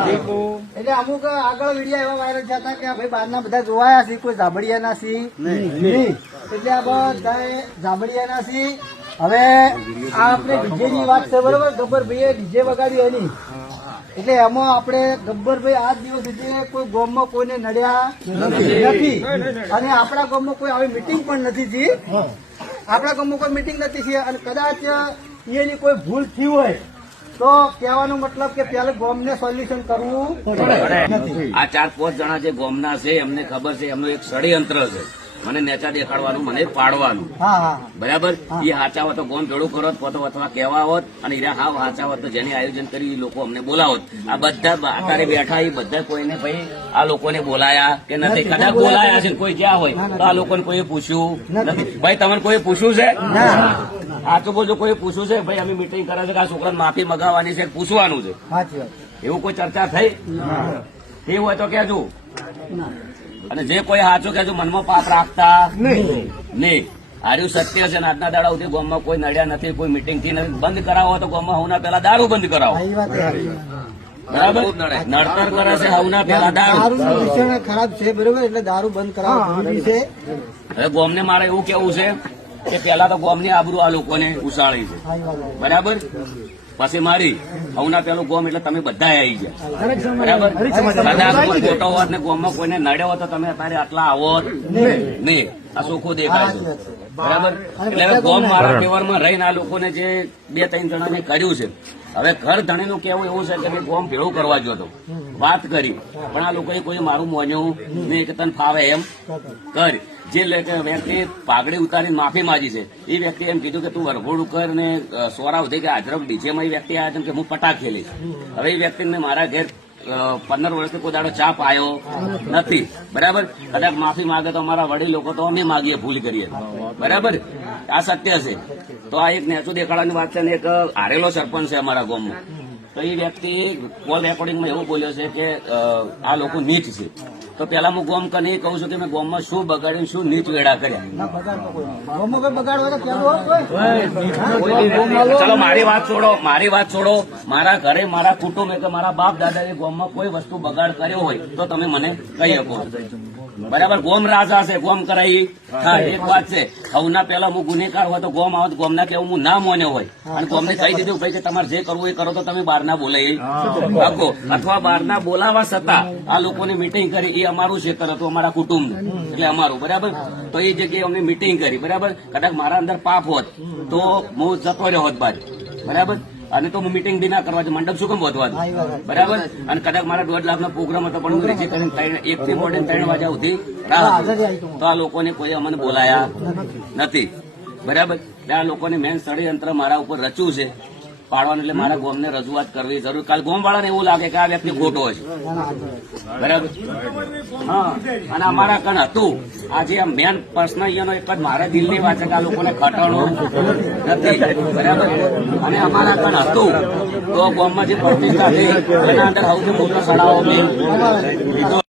એટલે અમુક આગળ વીડિયો એવા વાયરલ થયા હતા કે ભાઈ બહારના બધા જોવાયા છે કોઈ જાબડિયાના સી. નહીં એટલે આ બધા જાબડિયાના સી. હવે આ આપણે ડીજે ની વાત છે બરોબર? ગબ્બરભાઈએ ડીજે વગાડ્યું એની. એટલે એમાં આપણે ગબ્બરભાઈ આજ દિવસ સુધી કોઈ ગામમાં કોઈને નડ્યા નથી. અને આપણા ગામમાં કોઈ આવી મિટિંગ પણ નથી થઈ આપણા ગામમાં કોઈ મિટિંગ નથી થઈ અને કદાચ એની કોઈ ભૂલ થઈ હોય તો કહેવાનો મતલબ કે પેલે ગોમને સોલ્યુશન કરવું નથી. આ ચાર પાંચ જણા જે ગોમના છે એમને ખબર છે એમનું એક ષડયંત્ર છે. મને નેચા દેખાડવાનું મને પાડવાનું. બરાબર? એ હાચા તો ગોમ ભેળું કરો પોતો અથવા કહેવા હોત અને એ હાવ હાચા હોત તો જેને આયોજન કરી એ લોકો અમને બોલાવત. આ બધા અત્યારે બેઠા એ બધા કોઈને ભાઈ આ લોકોને બોલાયા કે નથી. કદાચ બોલાયા. છે કોઈ જ્યાં હોય તો આ લોકોને કોઈ પૂછ્યું? નથી. ભાઈ તમને કોઈ પૂછ્યું છે? આ તો બોલજો કોઈ પૂછ્યું છે ભાઈ અમે મિટિંગ કરે છે કે આ છોકરાને માફી મગાવવાની છે પૂછવાનું છે. એવું કોઈ ચર્ચા થઈ? એ હોય તો કેજો અને જે કોઈ સાચું કેજો મનમાં પાપ રાખતા નહીં. આર્યું સત્ય છે આજના દાડા સુધી ગામમાં કોઈ નડ્યા નથી કોઈ મિટિંગથી નથી. બંધ કરાવો તો ગામમાં હવના પેલા દારૂ બંધ કરાવો. બરાબર. નડતર કરે છે હવના પેલા દારૂ. ખરાબ છે બરોબર? એટલે દારૂ બંધ કરાવો. હવે ગોમને મારે એવું કેવું છે કે પેલા તો ગોમની આબરૂ આ લોકોને ઉછાળી છે. એ. બરાબર? પાસે મારી હવના પેલું ગોમ એટલે તમે બધા આવી ગયા. બરાબર? કદાચ કોઈ હોત ને ગોમમાં કોઈને નડ્યો હોત તો તમે અત્યારે આટલા આવો નહીં. આ ચોખ્ખું દેખાય છે. બરાબર? એટલે હવે ગોમ મારા ફેવરમાં રહીને આ લોકોને જે બે ત્રણ જણાને કર્યું છે. હવે ઘર ધણીનું કેવું એવું છે કે મેં ગોમ ભેળું કરવા જો તો. વાત કરી. પણ આ લોકોએ કોઈ મારું મોન્યું નહીં કે તને ફાવે એમ. કર. જે વ્યક્તિ પાઘડી ઉતારીને માફી માંગી છે એ વ્યક્તિ એમ કીધું કે તું વરઘોડું કર ને સોરા ઉધી કે હાજર ડીજેમાં એ વ્યક્તિ આવ્યા છે કે હું પટાક ખેલીશ હવે એ વ્યક્તિને મારા ઘેર પંદર વર્ષથી કોઈ દાડો ચાપ આવ્યો નથી. બરાબર? કદાચ માફી માંગે તો અમારા વડીલ લોકો તો અમે માગીએ, ભૂલ કરીએ. બરાબર? આ સત્ય છે. તો આ એક નેચું દેખાડાની વાત છે ને એક હારેલો સરપંચ છે અમારા ગામમાં તો એ વ્યક્તિ કોલ રેકોર્ડિંગમાં એવું બોલ્યો છે કે આ લોકો નીચ છે. તો પેલા હું ગોમ કને એ કહું છું કે મેં ગોમમાં શું બગાડ્યું શું નીચ વેડા કર્યા. ના બગાડ તો કોઈ નહીં. ગામમાં કોઈ બગાડ હોય તો કહેવું હોય. કોઈ? ચલો મારી વાત છોડો મારી વાત છોડો. મારા ઘરે મારા કુટુંબ કે મારા બાપ દાદાએ ગોમમાં કોઈ વસ્તુ બગાડ કર્યો હોય તો તમે મને કહી શકો બરાબર? ગોમ રાજા છે ગોમ કરાઈ. હા એક વાત છે. હવના પેલા હું ગુનેગાર હોય તો ગોમ આવત ગોમના કેવું હું ના મોને હોય. અને ગોમને કહી દીધું ભાઈ કે તમારે જે કરવું એ કરો તો તમે બહારના બોલાવી શકો અથવા બહારના બોલાવા છતાં આ લોકોની મિટિંગ કરી. એ અમારું ક્ષેત્ર હતું અમારા કુટુંબ એટલે અમારું બરાબર? તો એ જગ્યાએ અમને મિટિંગ કરી બરાબર? કદાચ મારા અંદર પાપ હોત તો હું જતો રહ્યો હોત બાજુ બરાબર? અને તો હું મિટિંગ બી ના કરવા છે મંડપ શું કેમ વધવાનું બરાબર? અને કદાચ મારા દોઢ લાખનો પ્રોગ્રામ હતો પણ હું કરીને એક થી મોડે ત્રણ વાગ્યા સુધી રાહ તો આ લોકોને કોઈ અમને બોલાયા નથી. બરાબર? આ લોકોને મેન ષડયંત્ર મારા ઉપર રચ્યું છે. પાડવાનું એટલે મારા ગોમને રજૂઆત કરવી જરૂર. કાલ ગોમ વાળાને એવું લાગે કે આ વ્યક્તિ ખોટો છે. બરાબર? હા. અને અમારા કણ હતું. આજે આ મેન પ્રશ્ન અહીંયાનો એક જ, મારે દિલની વાત છે કે આ લોકોને ખટાણો નથી. બરાબર? અને અમારા કણ હતું. તો ગોમમાં જે પ્રતિષ્ઠા છે એના અંદર સૌથી મોટો સડાવો